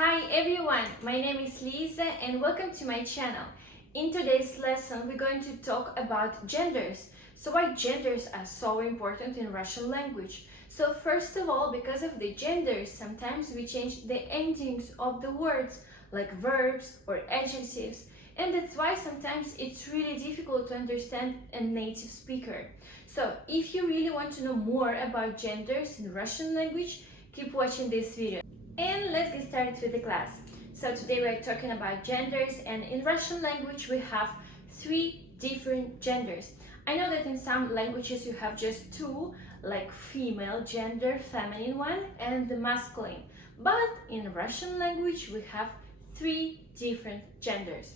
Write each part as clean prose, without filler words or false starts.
Hi everyone, my name is Liza and welcome to my channel. In today's lesson we're going to talk about genders. So why genders are so important in Russian language? So first of all, because of the genders, sometimes we change the endings of the words like verbs or adjectives, and that's why sometimes it's really difficult to understand a native speaker. So if you really want to know more about genders in Russian language, keep watching this video. And let's get started with the class. So today we're talking about genders, and in Russian language we have 3 different genders. I know that in some languages you have just 2, like female gender, feminine one, and the masculine. But in Russian language we have 3 different genders.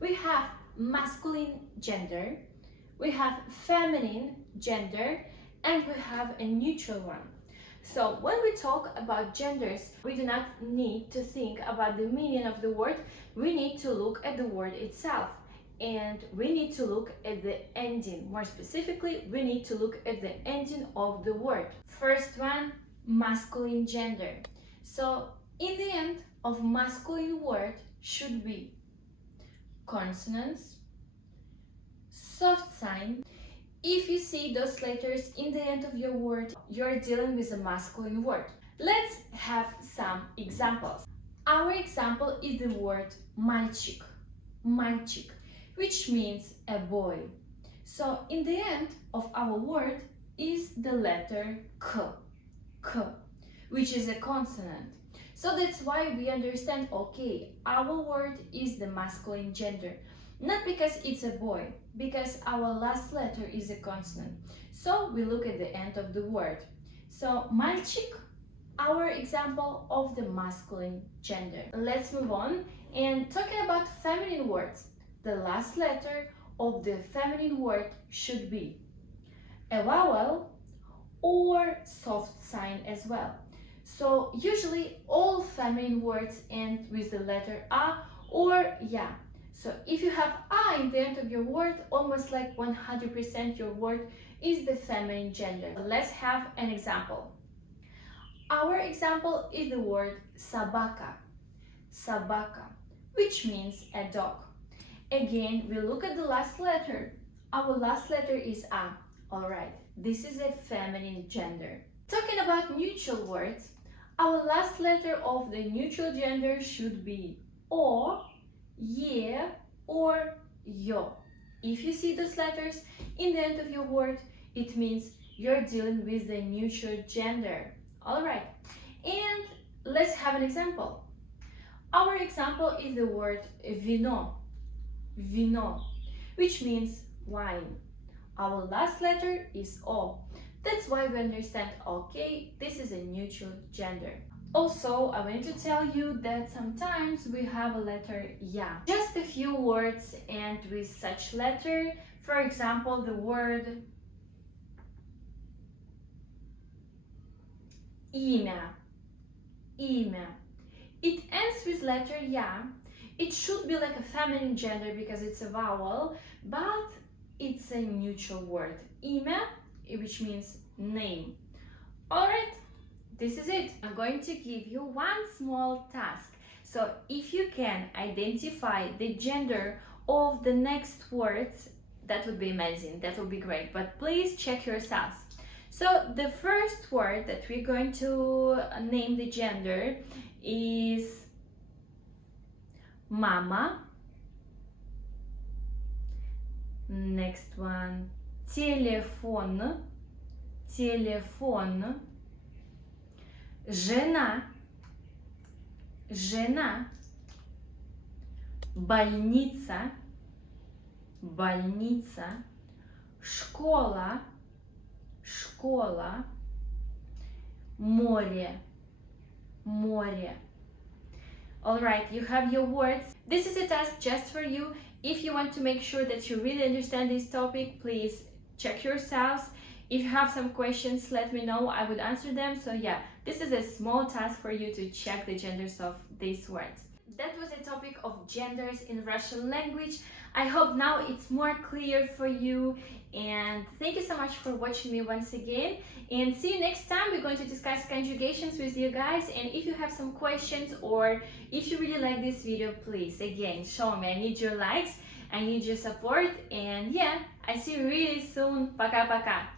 We have masculine gender, we have feminine gender, and we have a neutral one. So when we talk about genders, we do not need to think about the meaning of the word. We need to look at the word itself, and we need to look at the ending. More specifically, we need to look at the ending of the word. First one, masculine gender. So in the end of masculine word should be consonants, soft sign. If you see those letters in the end of your word, you're dealing with a masculine word. Let's have some examples. Our example is the word мальчик, мальчик, which means a boy. So in the end of our word is the letter K, K, which is a consonant. So that's why we understand, okay, our word is the masculine gender. Not because it's a boy, because our last letter is a consonant. So we look at the end of the word. So мальчик, our example of the masculine gender. Let's move on and talking about feminine words. The last letter of the feminine word should be a vowel or soft sign as well. So usually all feminine words end with the letter A or ya. So if you have I in the end of your word, almost like 100% your word is the feminine gender. Let's have an example. Our example is the word собака, собака, which means a dog. Again, we look at the last letter. Our last letter is A. Alright, this is a feminine gender. Talking about neutral words, our last letter of the neutral gender should be O, ye, or yo. If you see those letters in the end of your word, it means you're dealing with the neutral gender. Alright, and let's have an example. Our example is the word vino, vino, which means wine. Our last letter is O. That's why we understand, okay, this is a neutral gender. Also, I wanted to tell you that sometimes we have a letter ya. Just a few words end with such letter. For example, the word имя, имя. It ends with letter ya. It should be like a feminine gender because it's a vowel, but it's a neutral word. Имя, which means name. Alright. This is it. I'm going to give you one small task. So if you can identify the gender of the next words, that would be amazing. That would be great. But please check yourselves. So the first word that we're going to name the gender is mama. Next one, телефон, телефон. Жена, жена, больница, больница, школа, школа, море, море. Alright, you have your words. This is a task just for you. If you want to make sure that you really understand this topic, please check yourselves. If you have some questions, let me know. I would answer them. So yeah, this is a small task for you to check the genders of these words. that was the topic of genders in Russian language. I hope now it's more clear for you, and thank you so much for watching me once again, and see you next time. We're going to discuss conjugations with you guys, and if you have some questions or if you really like this video, please again show me. I need your likes, I need your support, and yeah, I see you really soon. Пока-пока.